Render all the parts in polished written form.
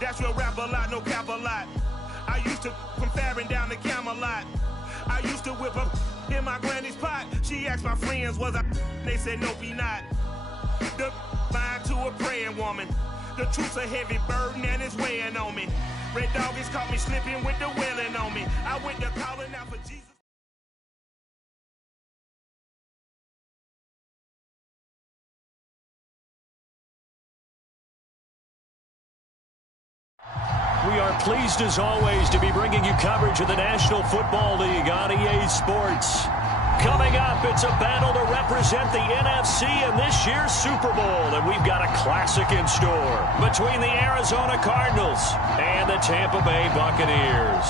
That's real rap a lot, no cap a lot. I used to from Farron down to Camelot. I used to whip up in my granny's pot. She asked my friends, was I? They said, no, be not. The line to a praying woman. The truth's a heavy burden and it's weighing on me. Red Dog has caught me slipping with the wailing on me. I went to calling out for Jesus. We are pleased, as always, to be bringing you coverage of the National Football League on EA Sports. Coming up, it's a battle to represent the NFC in this year's Super Bowl, and we've got a classic in store between the Arizona Cardinals and the Tampa Bay Buccaneers.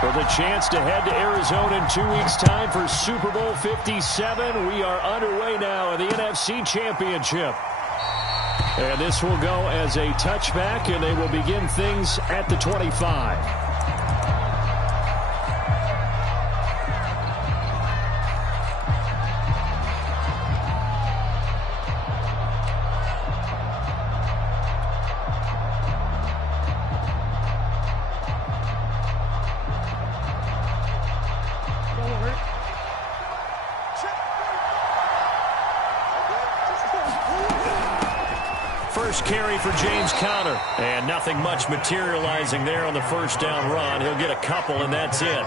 For the chance to head to Arizona in 2 weeks' time for Super Bowl 57, we are underway now in the NFC Championship. And this will go as a touchback, and they will begin things at the 25. First carry for James Conner, and nothing much materializing there on the first down run. He'll get a couple, and that's it.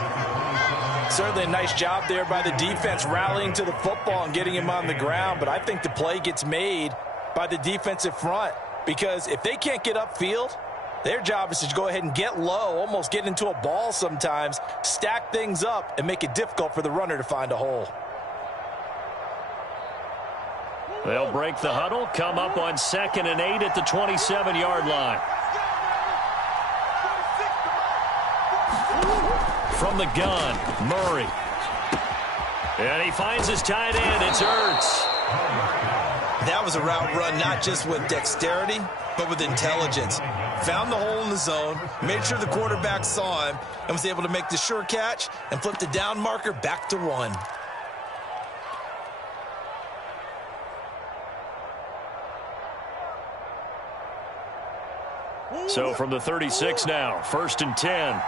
Certainly a nice job there by the defense rallying to the football and getting him on the ground, but I think the play gets made by the defensive front, because if they can't get upfield, their job is to go ahead and get low, almost get into a ball sometimes, stack things up, and make it difficult for the runner to find a hole. They'll break the huddle, come up on 2nd and 8 at the 27-yard line. From the gun, Murray. And he finds his tight end. It's Ertz. That was a route run not just with dexterity, but with intelligence. Found the hole in the zone, made sure the quarterback saw him, and was able to make the sure catch and flip the down marker back to 1. So from the 36 now, 1st and 10.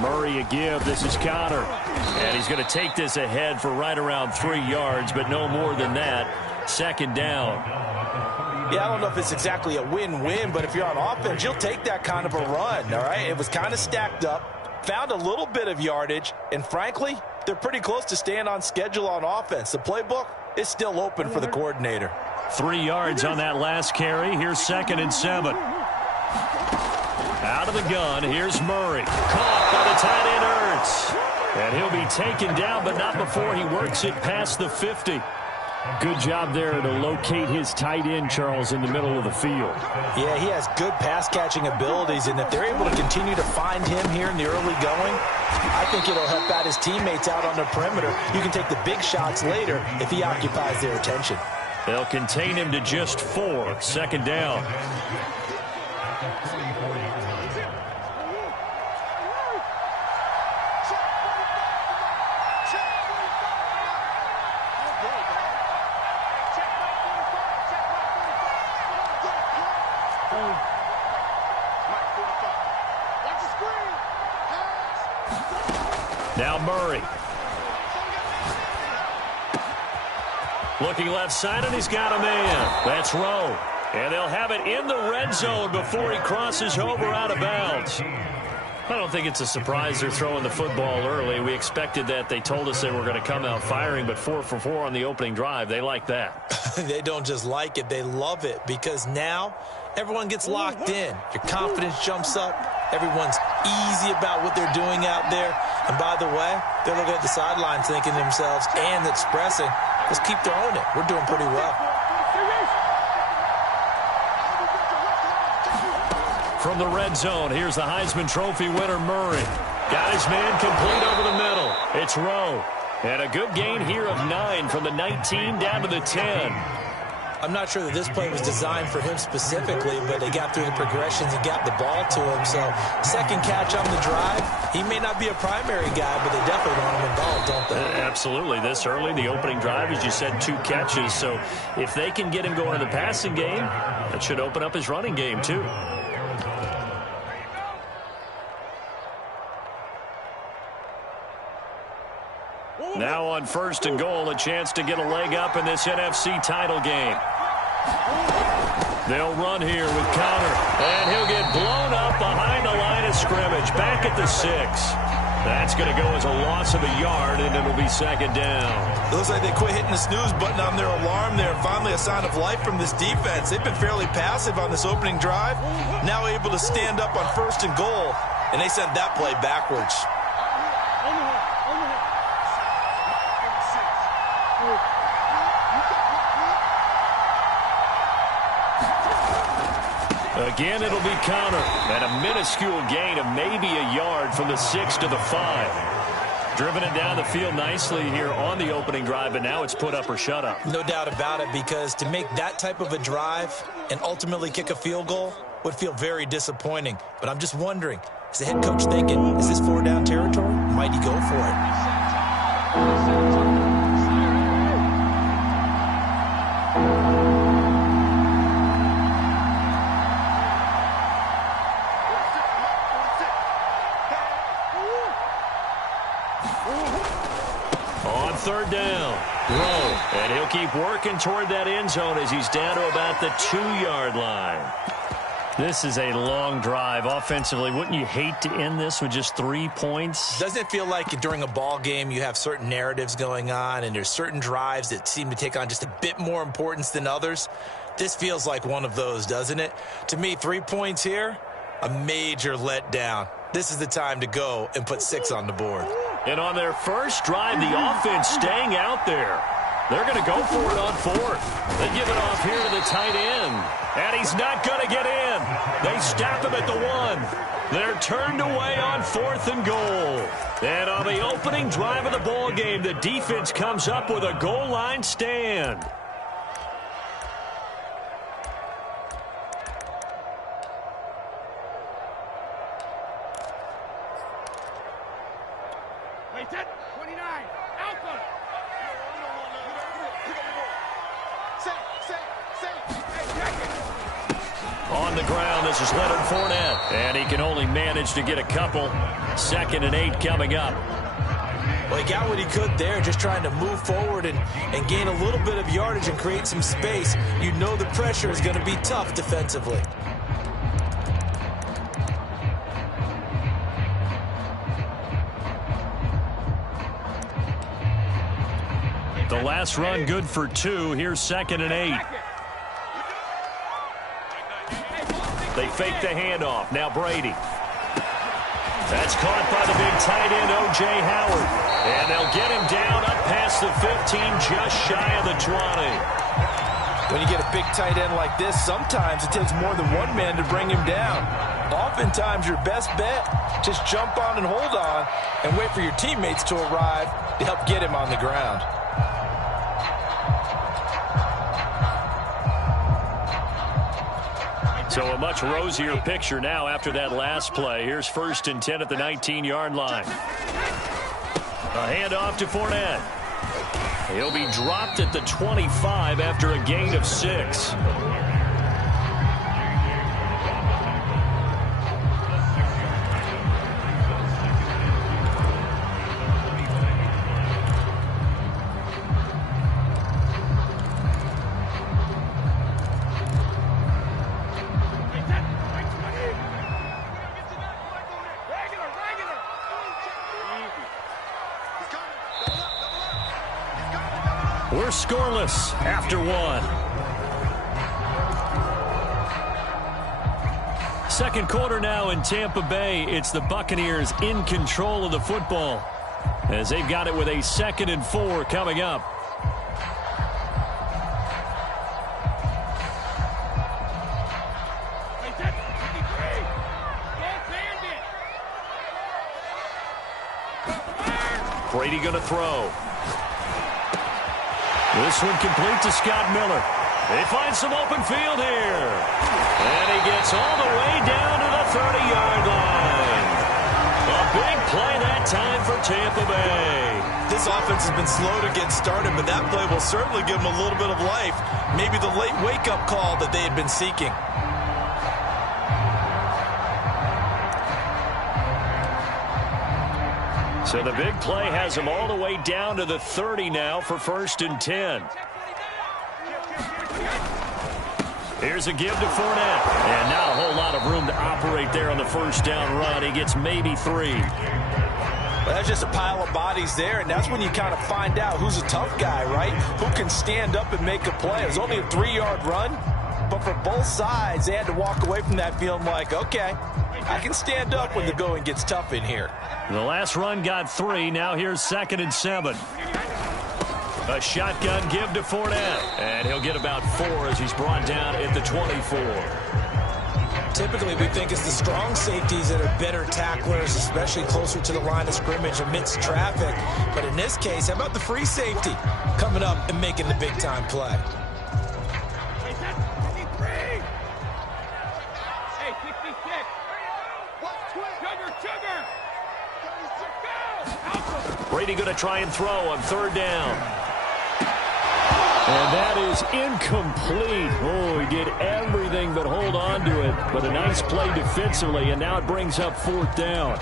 Murray a give. This is Conner. And he's going to take this ahead for right around 3 yards, but no more than that. 2nd down. Yeah, I don't know if it's exactly a win-win, but if you're on offense, you'll take that kind of a run, all right? It was kind of stacked up, found a little bit of yardage, and frankly, they're pretty close to staying on schedule on offense. The playbook is still open for the coordinator. 3 yards on that last carry. Here's 2nd and 7. Out of the gun, here's Murray. Caught by the tight end, Ertz. And he'll be taken down, but not before he works it past the 50. Good job there to locate his tight end, Charles, in the middle of the field. Yeah, he has good pass-catching abilities, and if they're able to continue to find him here in the early going, I think it'll help out his teammates out on the perimeter. You can take the big shots later if he occupies their attention. They'll contain him to just 4. 2nd down. Now Murray. Looking left side, and he's got a man. That's Rowe. And they'll have it in the red zone before he crosses over out of bounds. I don't think it's a surprise they're throwing the football early. We expected that. They told us they were going to come out firing, but 4 for 4 on the opening drive. They like that. They don't just like it, they love it, because now everyone gets locked in. Your confidence jumps up. Everyone's easy about what they're doing out there. And by the way, they're looking at the sidelines thinking to themselves and expressing, let's keep throwing it. We're doing pretty well. From the red zone, here's the Heisman Trophy winner, Murray. Got his man complete over the middle. It's Rowe. And a good gain here of 9 from the 19 down to the 10. I'm not sure that this play was designed for him specifically, but they got through the progressions and got the ball to him. So second catch on the drive. He may not be a primary guy, but they definitely want him involved, don't they? Absolutely. This early, the opening drive, as you said, 2 catches. So if they can get him going in the passing game, that should open up his running game too. Now on 1st and goal, a chance to get a leg up in this NFC title game. They'll run here with Connor, and he'll get blown up behind the line of scrimmage, back at the 6. That's going to go as a loss of a yard, and it'll be 2nd down. It looks like they quit hitting the snooze button on their alarm there. Finally a sign of life from this defense. They've been fairly passive on this opening drive. Now able to stand up on 1st and goal, and they sent that play backwards. Again, it'll be Connor. And a minuscule gain of maybe a yard from the 6 to the 5. Driven it down the field nicely here on the opening drive, but now it's put up or shut up. No doubt about it, because to make that type of a drive and ultimately kick a field goal would feel very disappointing. But I'm just wondering, is the head coach thinking, is this 4-down territory? Might he go for it? On 3rd down, Rowe, and he'll keep working toward that end zone as he's down to about the 2-yard line. This is a long drive offensively. Wouldn't you hate to end this with just 3 points? Doesn't it feel like during a ball game you have certain narratives going on and there's certain drives that seem to take on just a bit more importance than others? This feels like one of those, doesn't it? To me, 3 points here, a major letdown. This is the time to go and put 6 on the board. And on their first drive, the offense staying out there. They're going to go for it on 4th. They give it off here to the tight end. And he's not going to get in. They stop him at the 1. They're turned away on 4th and goal. And on the opening drive of the ball game, the defense comes up with a goal line stand. On the ground, this is Leonard Fournette. And he can only manage to get a couple. 2nd and 8 coming up. Well, he got what he could there, just trying to move forward and gain a little bit of yardage and create some space. You know the pressure is going to be tough defensively. The last run good for 2. Here's 2nd and 8. They fake the handoff. Now Brady. That's caught by the big tight end, O.J. Howard. And they'll get him down up past the 15, just shy of the 20. When you get a big tight end like this, sometimes it takes more than one man to bring him down. Oftentimes, your best bet, just jump on and hold on and wait for your teammates to arrive to help get him on the ground. So a much rosier picture now after that last play. Here's 1st and 10 at the 19-yard line. A handoff to Fournette. He'll be dropped at the 25 after a gain of 6. We're scoreless after 1. 2nd quarter now in Tampa Bay. It's the Buccaneers in control of the football as they've got it with a 2nd and 4 coming up. Brady going to throw. This one complete to Scott Miller. They find some open field here. And he gets all the way down to the 30-yard line. A big play that time for Tampa Bay. This offense has been slow to get started, but that play will certainly give them a little bit of life. Maybe the late wake-up call that they had been seeking. So the big play has them all the way down to the 30 now for 1st and 10. Here's a give to Fournette. And not a whole lot of room to operate there on the first down run. He gets maybe 3. Well, that's just a pile of bodies there, and that's when you kind of find out who's a tough guy, right? Who can stand up and make a play. It was only a 3-yard run, but for both sides, they had to walk away from that feeling like, okay, I can stand up when the going gets tough in here. The last run got 3. Now here's 2nd and 7. A shotgun give to Fournette. And he'll get about 4 as he's brought down at the 24. Typically, we think it's the strong safeties that are better tacklers, especially closer to the line of scrimmage amidst traffic. But in this case, how about the free safety coming up and making the big-time play? Brady going to try and throw on 3rd down. And that is incomplete. Oh, he did everything but hold on to it. But a nice play defensively, and now it brings up 4th down.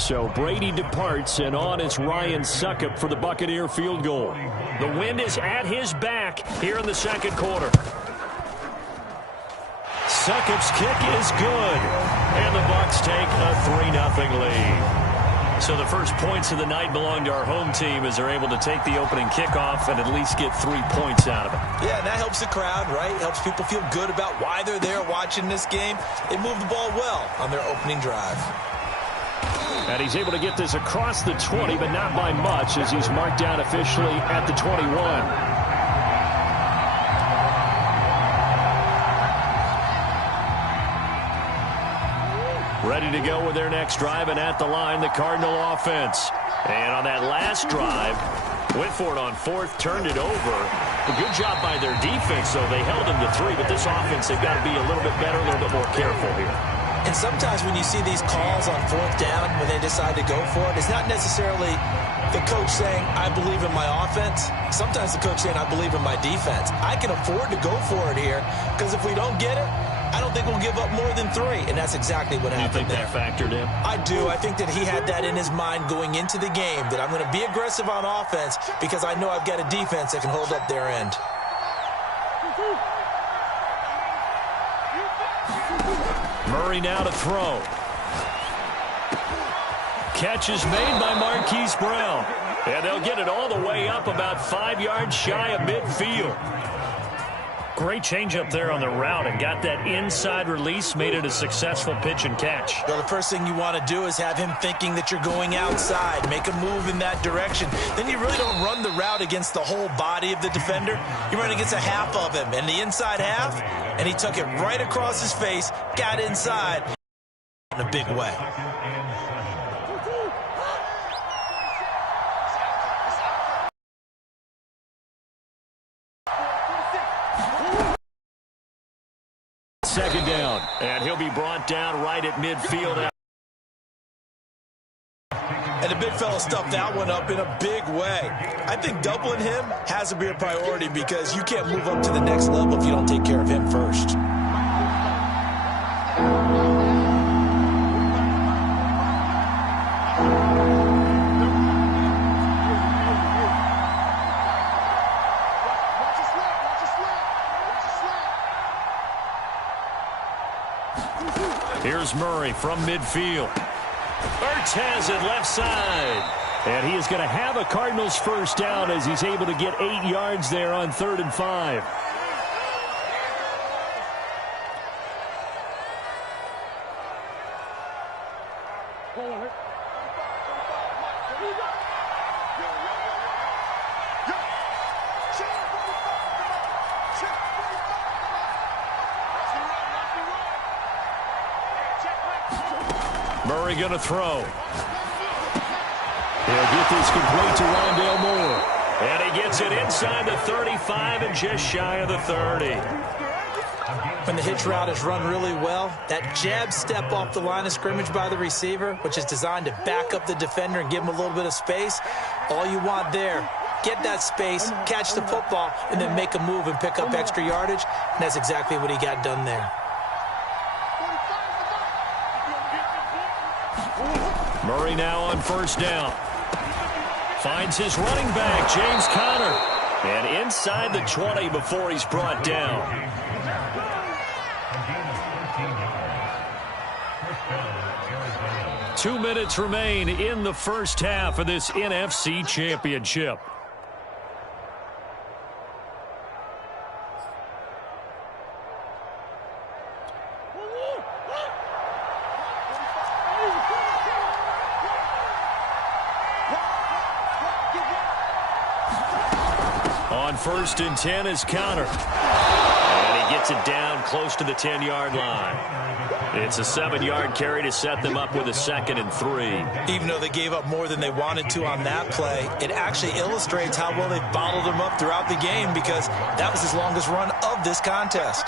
So Brady departs, and on is Ryan Succop for the Buccaneer field goal. The wind is at his back here in the 2nd quarter. Succop's kick is good, and the Bucs take a 3-0 lead. So the first points of the night belong to our home team as they're able to take the opening kickoff and at least get 3 points out of it. Yeah, and that helps the crowd, right? Helps people feel good about why they're there watching this game. They move the ball well on their opening drive. And he's able to get this across the 20, but not by much as he's marked down officially at the 21. Ready to go with their next drive, and at the line, the Cardinal offense. And on that last drive, went for it on 4th, turned it over. A good job by their defense, though. They held them to 3, but this offense, they've got to be a little bit better, a little bit more careful here. And sometimes when you see these calls on 4th down, when they decide to go for it, it's not necessarily the coach saying, I believe in my offense. Sometimes the coach saying, I believe in my defense. I can afford to go for it here, because if we don't get it, I don't think we'll give up more than 3, and that's exactly what happened there. You think that factored in? I do. I think that he had that in his mind going into the game, that I'm going to be aggressive on offense because I know I've got a defense that can hold up their end. Murray now to throw. Catch is made by Marquise Brown. And they'll get it all the way up about 5 yards shy of midfield. Great change up there on the route and got that inside release, made it a successful pitch and catch. Well, the first thing you want to do is have him thinking that you're going outside, make a move in that direction. Then you really don't run the route against the whole body of the defender. You run against a half of him, and the inside half, and he took it right across his face, got inside in a big way. Second down, and he'll be brought down right at midfield. And the big fella stuffed that one up in a big way. I think doubling him has to be a priority because you can't move up to the next level if you don't take care of him first. Here's Murray from midfield. Urtez at left side. And he is going to have a Cardinals first down as he's able to get 8 yards there on 3rd and 5. Murray going to throw. He'll get this complete to Rondale Moore. And he gets it inside the 35 and just shy of the 30. When the hitch route is run really well, that jab step off the line of scrimmage by the receiver, which is designed to back up the defender and give him a little bit of space, all you want there, get that space, catch the football, and then make a move and pick up extra yardage. And that's exactly what he got done there. Murray now on first down. Finds his running back, James Conner. And inside the 20 before he's brought down. Two minutes remain in the first half of this NFC Championship. On first and 10 is Conner. And he gets it down close to the 10-yard line. It's a 7-yard carry to set them up with a 2nd and 3. Even though they gave up more than they wanted to on that play, it actually illustrates how well they bottled them up throughout the game, because that was his longest run of this contest.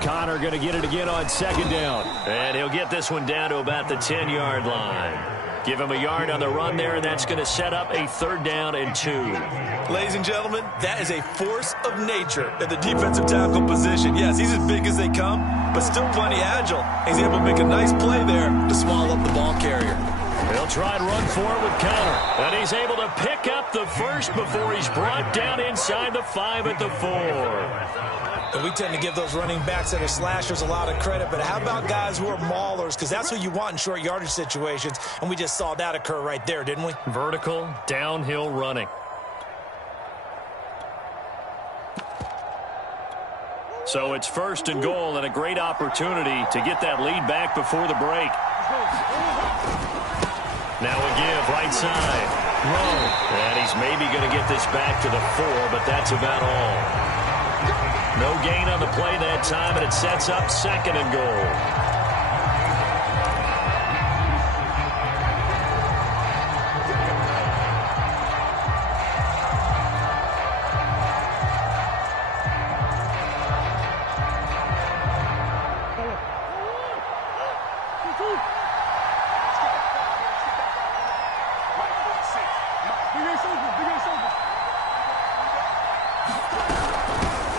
Conner going to get it again on 2nd down. And he'll get this one down to about the 10-yard line. Give him a yard on the run there, and that's going to set up a 3rd down and 2. Ladies and gentlemen, that is a force of nature at the defensive tackle position. Yes, he's as big as they come, but still plenty agile. He's able to make a nice play there to swallow up the ball carrier. He'll try and run for it with Conner. And he's able to pick up the first before he's brought down inside the 5 at the 4. And we tend to give those running backs that are slashers a lot of credit, but how about guys who are maulers? Because that's who you want in short yardage situations, and we just saw that occur right there, didn't we? Vertical, downhill running. So it's 1st and goal, and a great opportunity to get that lead back before the break. Now a give, right side. Rowe. And he's maybe going to get this back to the 4, but that's about all. No gain on the play that time, and it sets up 2nd and goal.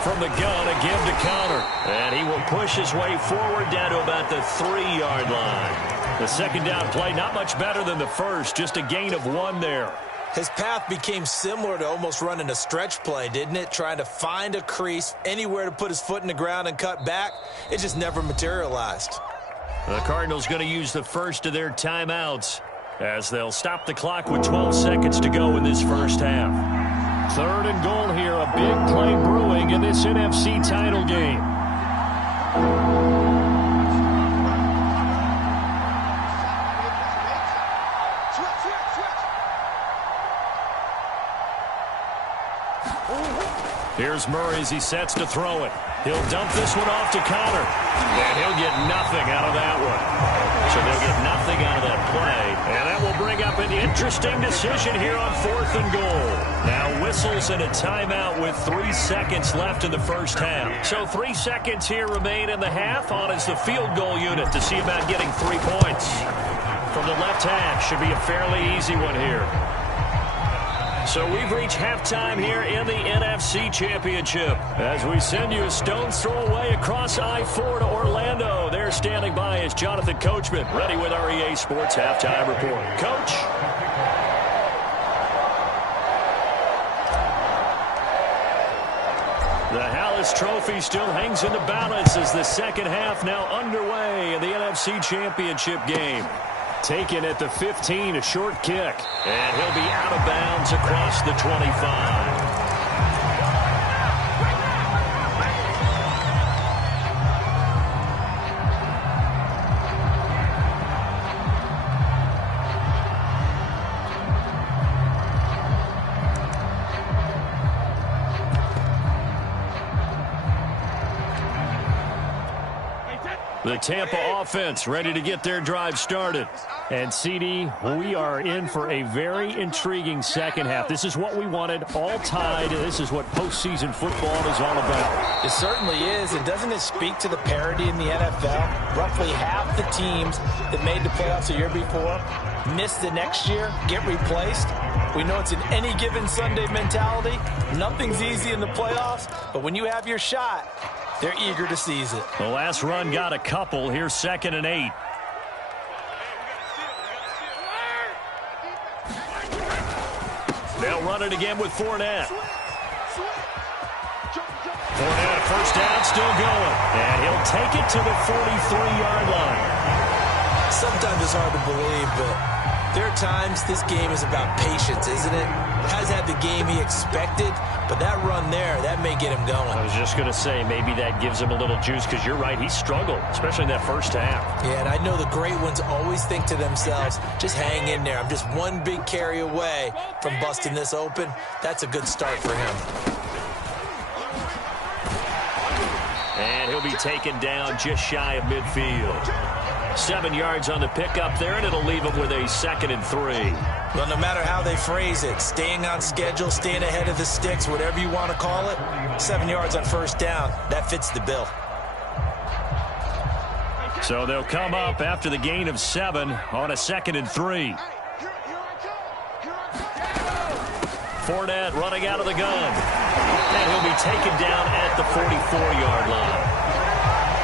From the gun, a give to Conner. And he will push his way forward down to about the 3-yard line. The 2nd down play, not much better than the first, just a gain of 1 there. His path became similar to almost running a stretch play, didn't it? Trying to find a crease, anywhere to put his foot in the ground and cut back. It just never materialized. The Cardinals going to use the first of their timeouts as they'll stop the clock with 12 seconds to go in this first half. 3rd and goal here, a big play brewing in this NFC title game. Here's Murray as he sets to throw it. He'll dump this one off to Conner. And he'll get nothing out of that one. So they'll get nothing out of that play. And that will bring up an interesting decision here on 4th and goal. Now whistles and a timeout with 3 seconds left in the first half. So 3 seconds here remain in the half. On is the field goal unit to see about getting 3 points. From the left hash, should be a fairly easy one here. So we've reached halftime here in the NFC Championship. As we send you a stone's throw away across I-4 to Orlando. There standing by is Jonathan Coachman, ready with our EA Sports Halftime Report. Coach? The Hallis Trophy still hangs in the balance as the second half now underway in the NFC Championship game. Taken at the 15, a short kick. And he'll be out of bounds across the 25. The Tampa offense ready to get their drive started. And, CD, we are in for a very intriguing second half. This is what we wanted, all tied. This is what postseason football is all about. It certainly is, and doesn't it speak to the parity in the NFL? Roughly half the teams that made the playoffs a year before miss the next year, get replaced. We know it's an any given Sunday mentality. Nothing's easy in the playoffs, but when you have your shot, they're eager to seize it. The last run got a couple. Here's 2nd and 8. They'll run it again with Fournette. Fournette, first down, still going. And he'll take it to the 43-yard line. Sometimes it's hard to believe, but there are times this game is about patience, isn't it? Has had the game he expected, but that run there, that may get him going. I was just going to say, maybe that gives him a little juice, because you're right, he struggled, especially in that first half. Yeah, and I know the great ones always think to themselves, just hang in there. I'm just one big carry away from busting this open. That's a good start for him. And he'll be taken down just shy of midfield. 7 yards on the pickup there, and it'll leave him with a 2nd and 3. Well, no matter how they phrase it, staying on schedule, staying ahead of the sticks, whatever you want to call it, 7 yards on first down, that fits the bill. So they'll come up after the gain of 7 on a 2nd and 3. Fournette running out of the gun. And he'll be taken down at the 44-yard line.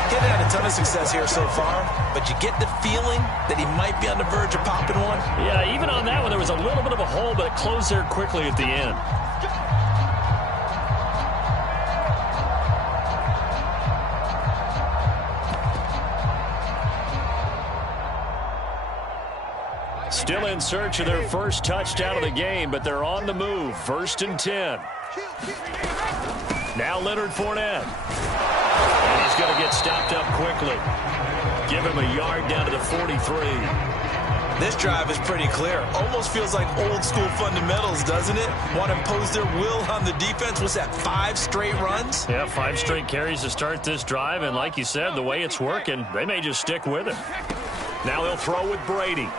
He's had a ton of success here so far, but you get the feeling that he might be on the verge of popping one. Yeah, even on that one, there was a little bit of a hole, but it closed there quickly at the end. Still in search of their first touchdown of the game, but they're on the move. 1st and 10. Now Leonard Fournette. And he's going to get stopped up quickly. Give him a yard down to the 43. This drive is pretty clear. Almost feels like old school fundamentals, doesn't it? Want to impose their will on the defense. Was that 5 straight runs? Yeah, 5 straight carries to start this drive. And like you said, the way it's working, they may just stick with it. Now they'll throw with Brady.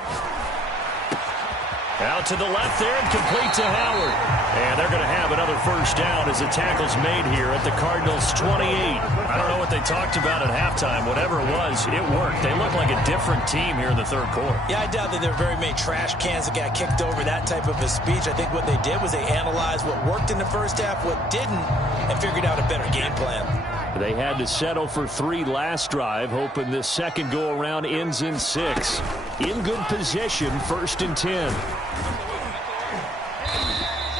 Out to the left there and complete to Howard. And they're going to have another first down as the tackle's made here at the Cardinals' 28. I don't know what they talked about at halftime. Whatever it was, it worked. They look like a different team here in the third quarter. Yeah, I doubt that there are very many trash cans that got kicked over, that type of a speech. I think what they did was they analyzed what worked in the first half, what didn't, and figured out a better game plan. They had to settle for 3 last drive, hoping this second go-around ends in 6. In good position, 1st and 10.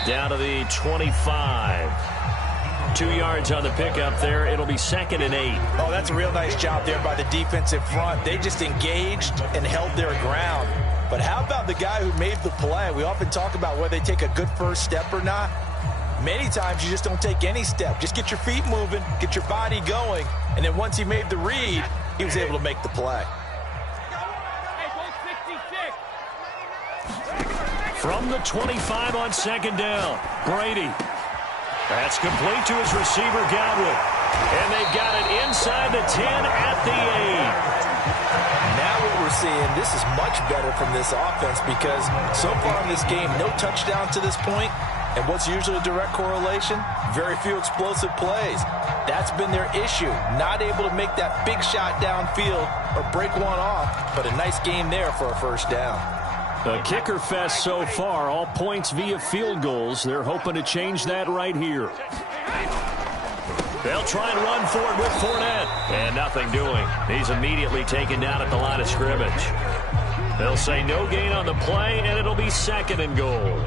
Down to the 25. 2 yards on the pickup there. It'll be 2nd and 8. Oh, that's a real nice job there by the defensive front. They just engaged and held their ground. But how about the guy who made the play? We often talk about whether they take a good first step or not. Many times you just don't take any step. Just get your feet moving, get your body going, and then once he made the read, he was able to make the play. From the 25 on 2nd down, Brady. That's complete to his receiver, Godwin. And they've got it inside the 10 at the 8. Now what we're seeing, this is much better from this offense because so far in this game, no touchdown to this point. And what's usually a direct correlation? Very few explosive plays. That's been their issue. Not able to make that big shot downfield or break one off, but a nice game there for a first down. A kicker fest so far, all points via field goals. They're hoping to change that right here. They'll try and run for it with Fournette. And nothing doing. He's immediately taken down at the line of scrimmage. They'll say no gain on the play, and it'll be 2nd and goal.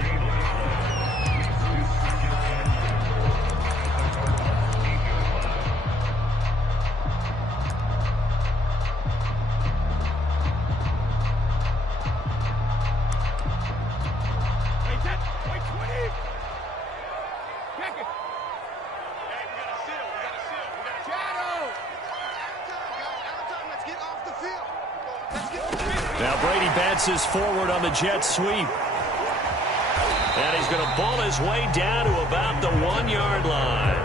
Now Brady bounces forward on the jet sweep. And he's going to ball his way down to about the 1-yard line.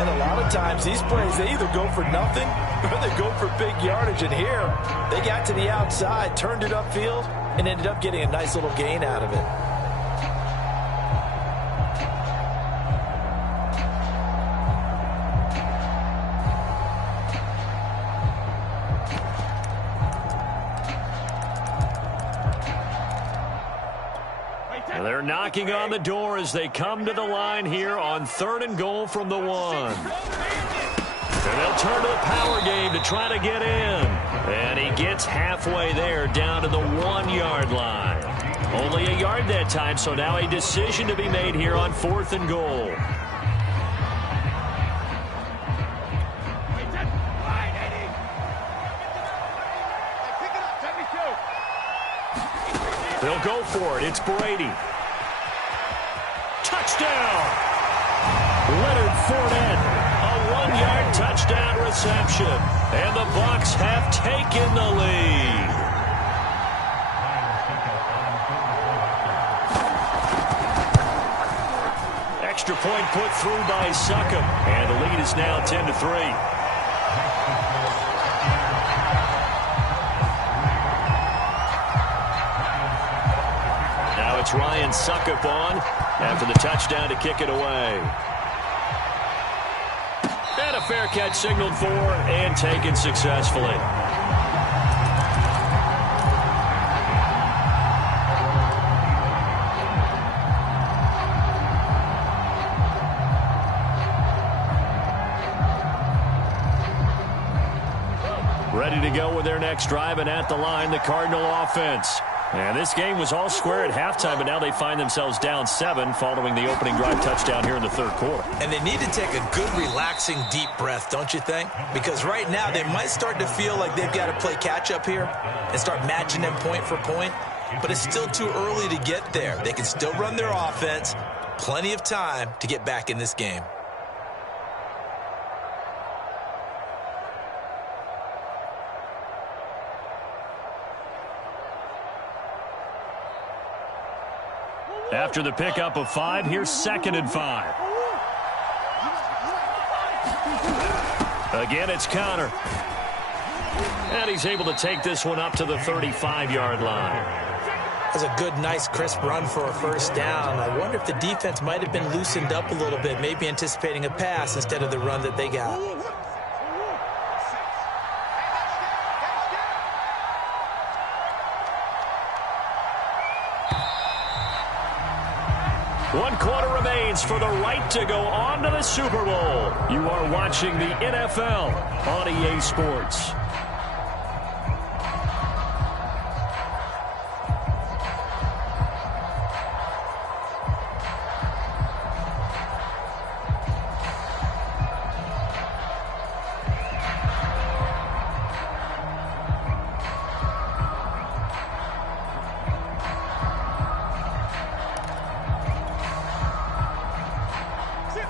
And a lot of times these plays, they either go for nothing or they go for big yardage. And here, they got to the outside, turned it upfield, and ended up getting a nice little gain out of it. They're knocking on the door as they come to the line here on 3rd and goal from the 1. And they'll turn to the power game to try to get in. And he gets halfway there down to the 1-yard line. Only a yard that time, so now a decision to be made here on 4th and goal. They'll go for it. It's Brady. Touchdown! Leonard Fournette, a 1-yard touchdown reception. And the Bucs have taken the lead. Extra point put through by Succop. And the lead is now 10-3. It's Ryan Succop on after the touchdown to kick it away. And a fair catch signaled for and taken successfully. Ready to go with their next drive, and at the line, the Cardinal offense. And this game was all square at halftime, but now they find themselves down 7 following the opening drive touchdown here in the 3rd quarter. And they need to take a good, relaxing, deep breath, don't you think? Because right now they might start to feel like they've got to play catch-up here and start matching them point for point. But it's still too early to get there. They can still run their offense. Plenty of time to get back in this game. After the pickup of 5, here's 2nd and 5. Again, it's Connor. And he's able to take this one up to the 35-yard line. That's a good, nice, crisp run for a first down. I wonder if the defense might have been loosened up a little bit, maybe anticipating a pass instead of the run that they got. One quarter remains for the right to go on to the Super Bowl. You are watching the NFL on EA Sports.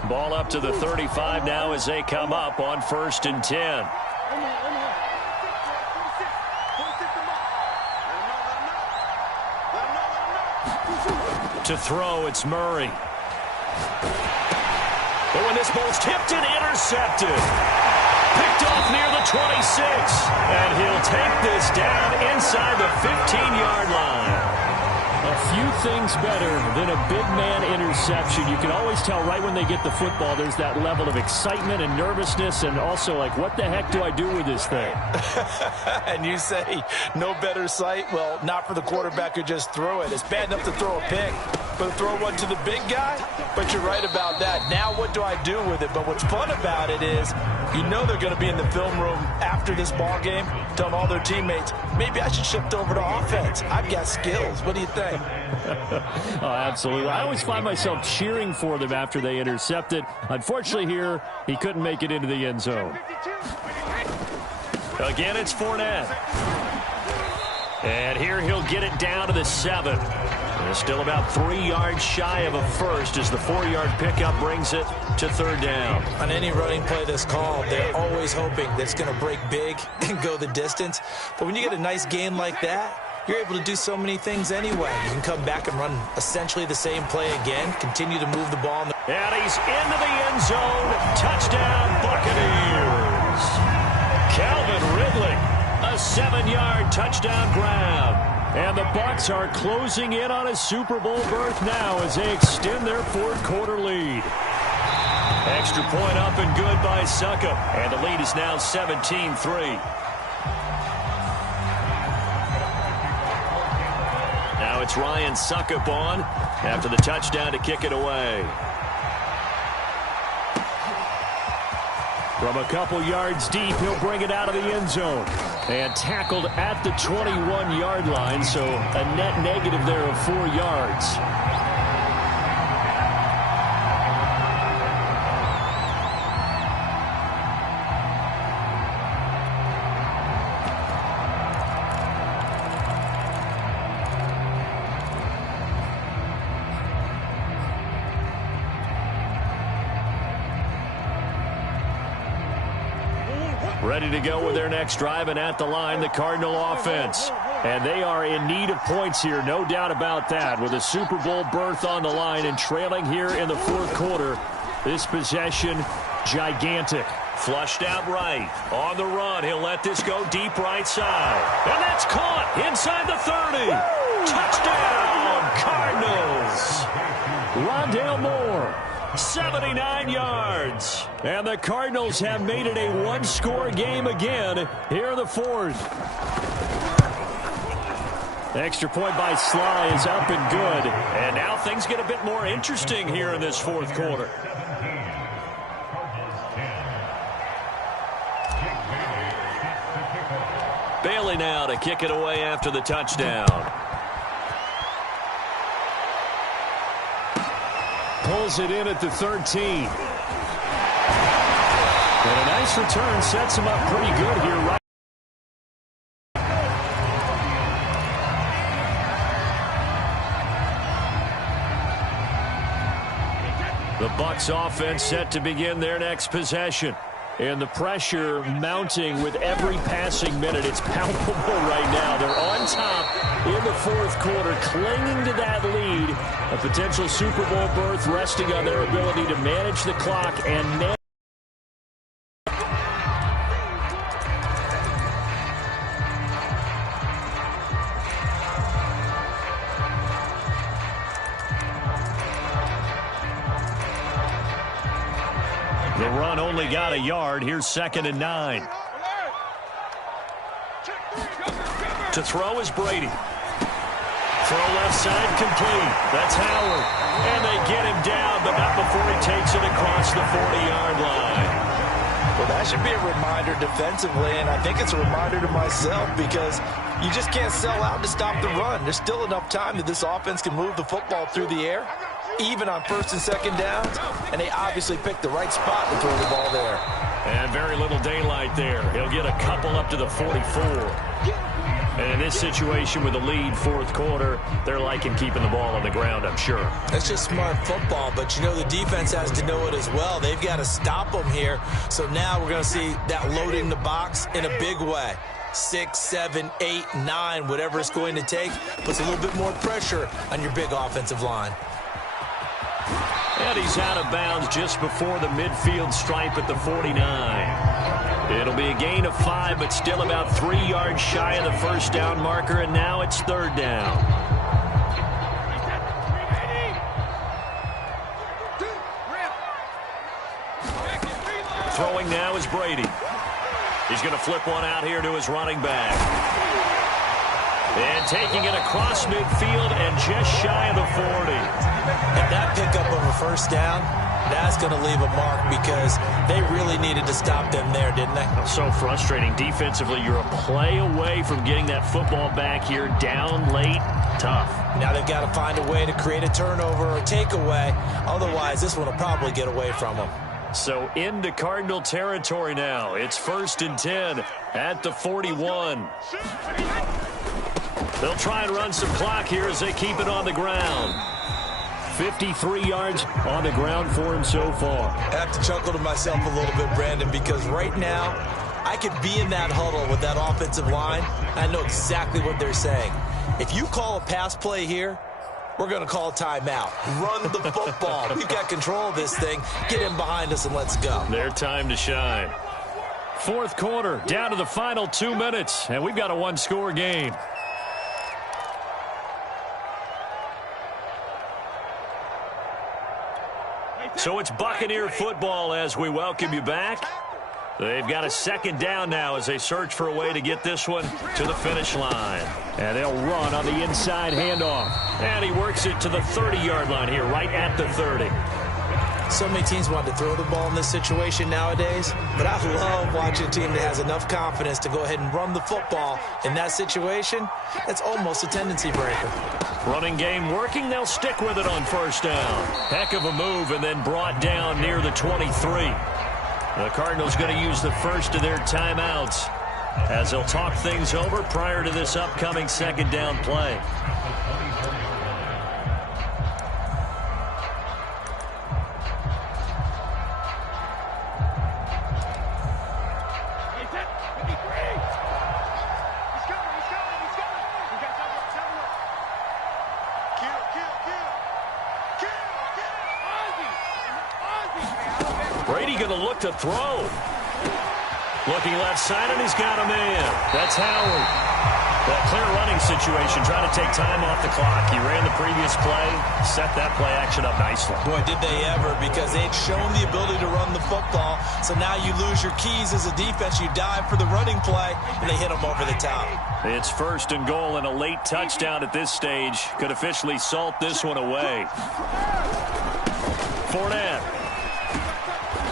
Ball up to the 35 now as they come up on 1st and 10. To throw, it's Murray. But when this ball's tipped and intercepted. Picked off near the 26. And he'll take this down inside the 15-yard line. A few things better than a big man interception. You can always tell right when they get the football, there's that level of excitement and nervousness, and also like, what the heck do I do with this thing? And you say no better sight? Well, not for the quarterback who just threw it. It's bad enough to throw a pick, but to throw one to the big guy? But you're right about that. Now what do I do with it? But what's fun about it is you know they're going to be in the film room after this ball game telling all their teammates, maybe I should shift over to offense. I've got skills. What do you think? Oh, absolutely. I always find myself cheering for them after they intercept it. Unfortunately here, he couldn't make it into the end zone. Again, it's Fournette. And here he'll get it down to the 7. And still about 3 yards shy of a first as the 4-yard pickup brings it to 3rd down. On any running play that's called, they're always hoping that it's going to break big and go the distance. But when you get a nice gain like that, you're able to do so many things anyway. You can come back and run essentially the same play again, continue to move the ball. And he's into the end zone. Touchdown, Buccaneers. Calvin Ridley, a 7-yard touchdown grab. And the Bucs are closing in on a Super Bowl berth now as they extend their fourth-quarter lead. Extra point up and good by Succop. And the lead is now 17-3. Now it's Ryan Succop on after the touchdown to kick it away. From a couple yards deep, he'll bring it out of the end zone. And tackled at the 21-yard line, so a net negative there of 4 yards. Ready to go with their next drive, and at the line, the Cardinal offense. And they are in need of points here, no doubt about that, with a Super Bowl berth on the line and trailing here in the fourth quarter. This possession, gigantic. Flushed out right. On the run, he'll let this go deep right side. And that's caught inside the 30. Touchdown, Cardinals. Rondale Moore. 79 yards. And the Cardinals have made it a one-score game again here in the fourth. Extra point by Sly is up and good. And now things get a bit more interesting here in this fourth quarter. Bailey now to kick it away after the touchdown. Pulls it in at the 13. And a nice return sets him up pretty good here. Right. The Bucs offense set to begin their next possession. And the pressure mounting with every passing minute. It's palpable right now. They're on top in the fourth quarter, clinging to that lead. A potential Super Bowl berth resting on their ability to manage the clock and manage. The run only got a yard. Here's 2nd and 9. To throw is Brady. Throw left side complete. That's Howard. And they get him down, but not before he takes it across the 40-yard line. Well, that should be a reminder defensively, and I think it's a reminder to myself because you just can't sell out to stop the run. There's still enough time that this offense can move the football through the air, even on 1st and 2nd downs, and they obviously picked the right spot to throw the ball there. And very little daylight there. He'll get a couple up to the 44. And in this situation with the lead fourth quarter, they're liking keeping the ball on the ground, I'm sure. That's just smart football, but you know the defense has to know it as well. They've got to stop them here. So now we're going to see that loading the box in a big way. 6, 7, 8, 9, whatever it's going to take, puts a little bit more pressure on your big offensive line. And he's out of bounds just before the midfield stripe at the 49. It'll be a gain of 5, but still about 3 yards shy of the first down marker, and now it's 3rd down. Throwing now is Brady. He's going to flip one out here to his running back. And taking it across midfield and just shy of the 40. And that pickup of a first down, that's going to leave a mark because they really needed to stop them there, didn't they? So frustrating. Defensively, you're a play away from getting that football back here down late. Tough. Now they've got to find a way to create a turnover or takeaway. Otherwise, this one will probably get away from them. So into Cardinal territory now. It's 1st and 10 at the 41. They'll try and run some clock here as they keep it on the ground. 53 yards on the ground for him so far. I have to chuckle to myself a little bit, Brandon, because right now I could be in that huddle with that offensive line. I know exactly what they're saying. If you call a pass play here, we're going to call a timeout. Run the football. We've got control of this thing. Get in behind us and let's go. Their time to shine. Fourth quarter, down to the final 2 minutes, and we've got a one-score game. So it's Buccaneer football as we welcome you back. They've got a second down now as they search for a way to get this one to the finish line. And they'll run on the inside handoff. And he works it to the 30-yard line here, right at the 30. So many teams want to throw the ball in this situation nowadays, but I love watching a team that has enough confidence to go ahead and run the football. In that situation, that's almost a tendency breaker. Running game working, they'll stick with it on first down. Heck of a move and then brought down near the 23. The Cardinals going to use the first of their timeouts as they'll talk things over prior to this upcoming second down play. Brady going to look to throw. Looking left side, and he's got a man. That's Howard. Well, clear running situation, trying to take time off the clock. He ran the previous play, set that play action up nicely. Boy, did they ever, because they'd shown the ability to run the football. So now you lose your keys as a defense. You dive for the running play, and they hit them over the top. It's first and goal, and a late touchdown at this stage could officially salt this one away. Fournette.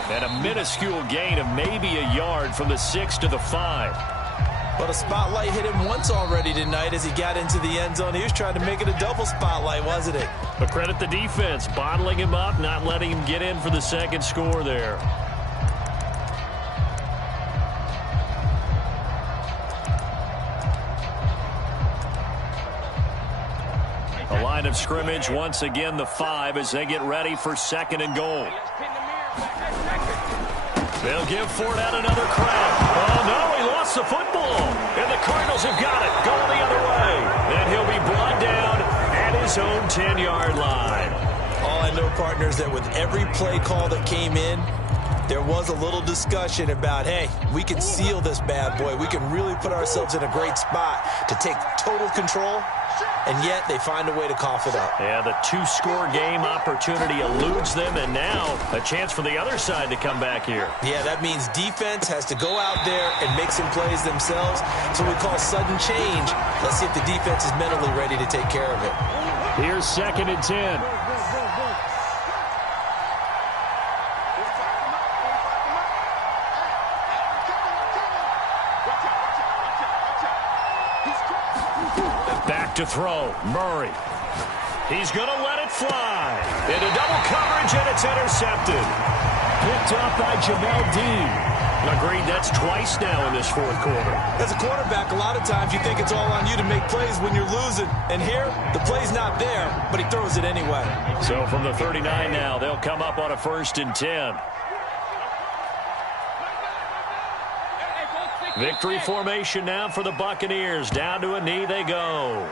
And a minuscule gain of maybe a yard from the 6 to the 5. But a spotlight hit him once already tonight as he got into the end zone. He was trying to make it a double spotlight, wasn't it? But credit the defense, bottling him up, not letting him get in for the second score there. A line of scrimmage, once again the 5 as they get ready for second and goal. They'll give Fournette another crack. Oh, no, he lost the football. And the Cardinals have got it, going the other way. And he'll be brought down at his own 10-yard line. All I know, partners, that with every play call that came in, there was a little discussion about, hey, we can seal this bad boy. We can really put ourselves in a great spot to take total control, and yet they find a way to cough it up. Yeah, the two-score game opportunity eludes them, and now a chance for the other side to come back here. Yeah, that means defense has to go out there and make some plays themselves. That's what we call sudden change. Let's see if the defense is mentally ready to take care of it. Here's second and 10. Back to throw, Murray. He's going to let it fly. Into double coverage, and it's intercepted. Picked up by Jamel Dean. Agreed, that's twice now in this fourth quarter. As a quarterback, a lot of times you think it's all on you to make plays when you're losing. And here, the play's not there, but he throws it anyway. So from the 39 now, they'll come up on a 1st and 10. Victory formation now for the Buccaneers. Down to a knee they go.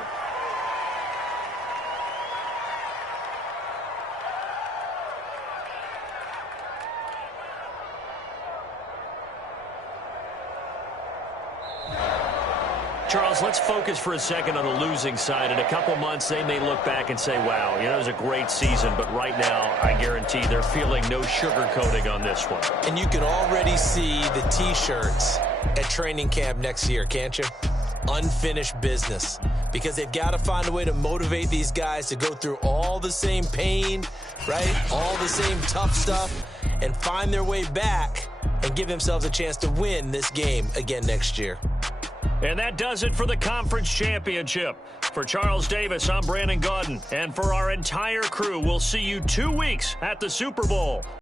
Charles, let's focus for a second on the losing side. In a couple months, they may look back and say, wow, it was a great season. But right now, I guarantee they're feeling no sugarcoating on this one. And you can already see the T-shirts at training camp next year, can't you? Unfinished business. Because they've got to find a way to motivate these guys to go through all the same pain, right? All the same tough stuff, and find their way back and give themselves a chance to win this game again next year. And that does it for the conference championship. For Charles Davis, I'm Brandon Gaudin. And for our entire crew, we'll see you 2 weeks at the Super Bowl.